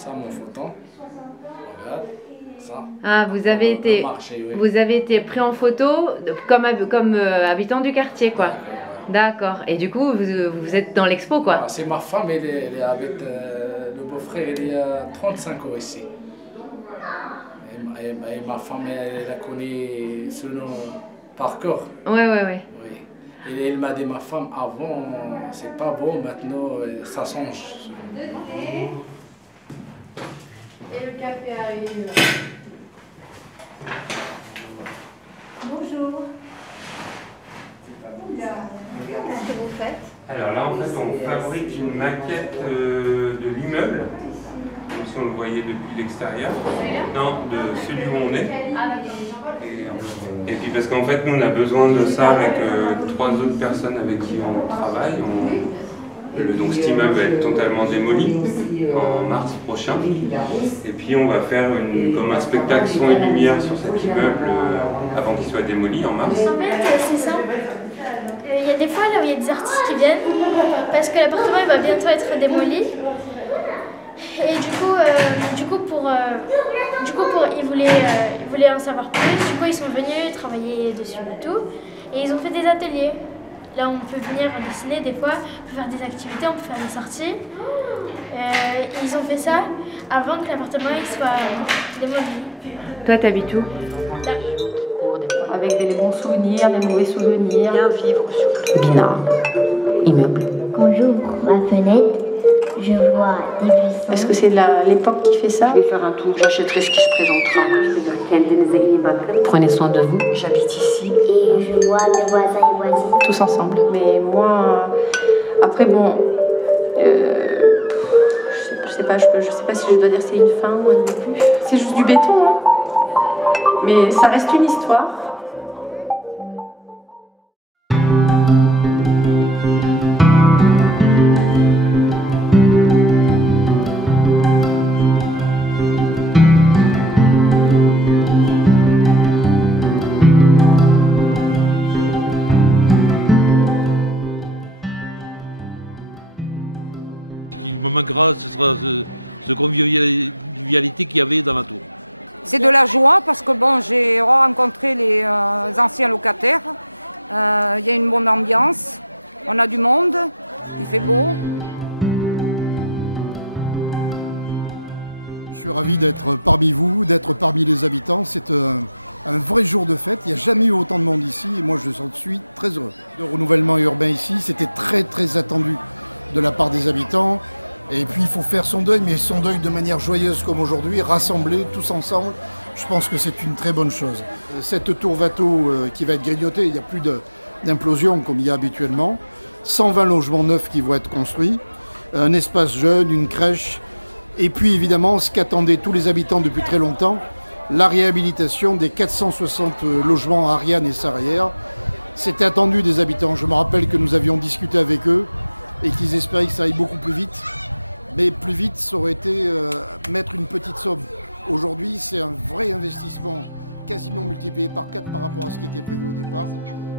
Ça, mon photon. Regarde. Ça. Ah, vous avez été pris en photo comme habitant du quartier, quoi. D'accord. Et du coup, vous êtes dans l'expo, quoi. Ah, c'est ma femme, elle est avec le beau-frère, il y a 35 ans ici. Et ma femme, elle la connaît ce nom par cœur. Ouais. Oui. Et elle m'a dit, ma femme, avant, c'est pas bon, maintenant, ça change. Et le café arrive. Bonjour. Qu'est-ce que vous faites? Alors là, en fait, on fabrique une maquette de l'immeuble, comme si on le voyait depuis l'extérieur. Non, de celui où on est. Et puis parce qu'en fait, nous, on a besoin de ça avec 3 autres personnes avec qui on travaille. Donc cet immeuble va être totalement démoli en mars prochain. Et puis on va faire comme un spectacle son et lumière sur cet immeuble avant qu'il soit démoli en mars. En fait, c'est simple. Il y a des fois là où il y a des artistes qui viennent parce que l'appartement va bientôt être démoli. Et ils voulaient en savoir plus. Du coup, ils sont venus travailler dessus et tout. Et ils ont fait des ateliers. Là, on peut venir dessiner des fois, on peut faire des activités, on peut faire des sorties. Ils ont fait ça avant que l'appartement soit démoli. Toi, t'habites où? Là. Avec des bons souvenirs, des mauvais souvenirs. Bien vivre surtout. Bina, immeuble. Quand j'ouvre ma fenêtre, je vois des buissons. Est-ce que c'est l'époque qui fait ça? Je vais faire un tour, j'achèterai ce qui se présentera. Prenez soin de vous. J'habite ici. Et je vois mes voisins et voisines. Tous ensemble. Mais moi, après bon, je sais pas si je dois dire c'est une fin ou un début. C'est juste du béton, hein. Mais ça reste une histoire. Ce qui me manquera, ce sera ce convivialité qu'il y avait dans la tour. C'est de la joie parce que bon, j'ai rencontré les anciens locataires. Il y a une bonne ambiance, on a du monde, il fait beau. Je suis ravi d'être parmi vous, d'être parmi les habitants. C'est un vrai jour de fête. Il n'y a jamais eu autant de monde ici et moi je suis très heureux. Le renouvellement urbain ici, c'était très attendu de la part des habitants. Et puis il faut faire son deuil, mais son deuil de manière joyeuse comme aujourd'hui, rassemblés tous ensemble. Je pense que c'est une très bonne chose. Cette tour Watteau qui va être grignotée, il n'y a plus d'implosion comme il y a habituellement. 120 logements neufs qui vont être construits, un espace jeune, une crèche. Et puis évidemment, ce qu'attendaient tous les habitants depuis très longtemps, la réhabilitation des 460 logements à Ariane et Sarrières. C'était attendu des habitants. Je me rappelle que nous avions discuté avec eux et qu'ils espéraient que ça aille beaucoup plus vite. Mais plus vite, ça aurait été mettre une petite somme. Aujourd'hui, c'est un vrai investissement quasiment multiplié par 4 par rapport à ce qui était prévu au départ,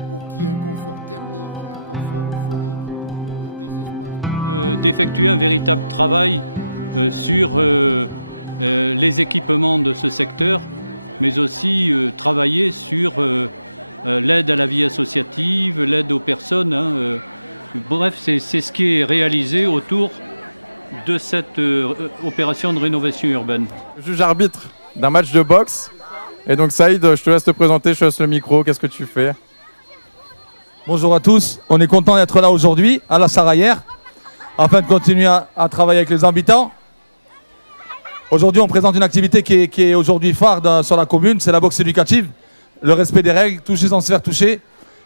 pour qu'il y ait un confort thermique, un confort euphorique, des espaces. D'effectuer un véritable travail sur les équipements de ce secteur, mais aussi travailler sur l'aide à la vie associative, l'aide aux personnes. Bref, c'est ce qui est réalisé autour de cette opération de rénovation urbaine. Juge arbitre d'un match de boxe. Et donc Saïd, je te laisse te présenter, je te laisse le micro, qu'est-ce que tu fais? Bonjour à tous, on est content d'être là aujourd'hui à la Sarrière afin de continuer à travailler avec les habitants. Aujourd'hui on présente une activité qui est aujourd'hui phare sur la commune, c'est la boxe éducative, le respect des règles, toucher sans se faire toucher.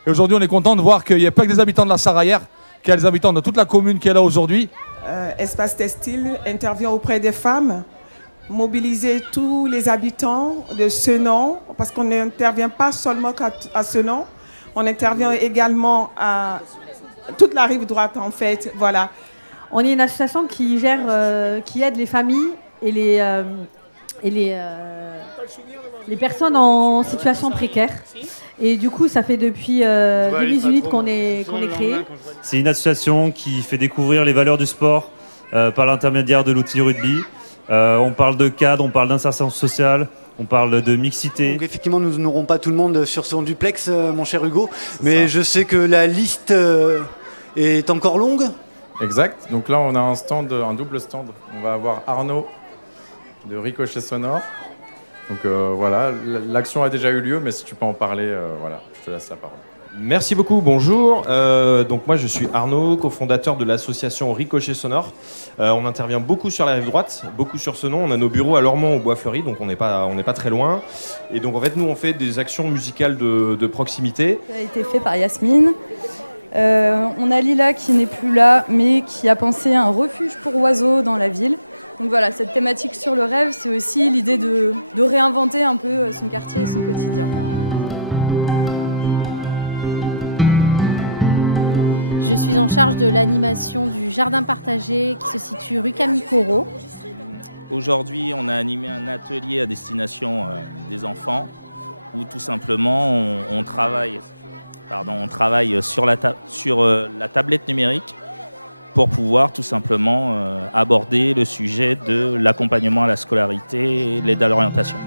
Et aujourd'hui on est content de voir qu'il n'y a pas que des habitants de la Sarrière, qu'il y a des habitants de toute la commune qui est là aujourd'hui. Espace Textile intervient auprès des femmes, mobiliser tous les habitants de Senon, parce qu'on n'intervient pas seulement à Senon, on intervient également à toute la rive droite en fait, voilà. On est une association qui gère, qui aide les familles et les personnes en situation précaire. Et du coup, ça fait depuis 2018 qu'on est créé. C'est une association qui fait découvrir les valeurs du sport par l'intermédiaire de l'outil rugby. On parle de cadre, on parle d'insertion sociale, on parle de mixité. Donc effectivement, nous n'aurons pas tout le monde sur son duplex, mon cher Hugo, mais je sais que la liste est encore longue. Exact. Donc là, on a un double stand. On va avoir Arnaud de Ricochet Sonore. Donc voilà, l'action a déjà eu lieu, mais si tu peux en parler, voilà, je te laisse la parole. Merci beaucoup, bonjour. Donc moi je suis Arnaud, cofondateur de l'association Ricochet Sonore. On intervient beaucoup sur la rive droite, beaucoup sur Senon. On a nos bureaux à Lormont au Bois-Fleuri, donc on n'est pas très loin. Et donc en fait nous on fait des actions musicales de proximité. Ça a été fait par Yasmine. On a Lila qui n'est plus là, mais qui a pensé à un refuge pour oiseaux dans la ville. Donc voilà, cette thématique sur le rêve, c'est aussi l'idée de réinventer un peu son quartier et son quotidien. Je suis en charge de l'animation du jardin partagé qui se situe rue Camille-Corot. Aujourd'hui, on a animé un atelier à destination des enfants où tout simplement on travaille sur la tablette numérique pour pouvoir tout simplement aborder le sujet de l'accompagnement à la scolarité et l'aide à l'orientation.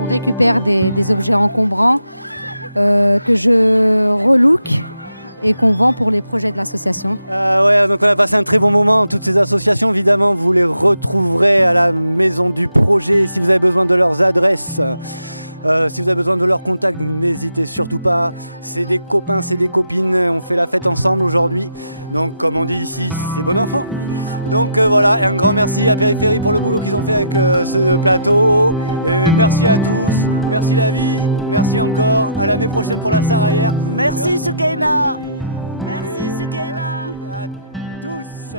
On récupère des objets encombrants que je relook et qu'on vend pour les projets de l'association. Ouais, donc on a passé un très bon moment. Toutes ces associations, évidemment, vous les retrouverez à la maison du projet si vous avez besoin de leurs adresses. Si vous avez besoin de leurs contacts, n'hésitez surtout pas. C'est des copains, c'est des copines. On fait la fête ensemble aujourd'hui. Donc, comme on dit ici, c'est bon enfant. Donc voilà, un grand merci à Périphérie pour le boulot qu'ils ont fait avec ce plateau. Et merci à tous. Merci la vie. Merci encore. À l'année prochaine pour la Sarayère. Merci Soukaina. Merci Soukaina. À tous.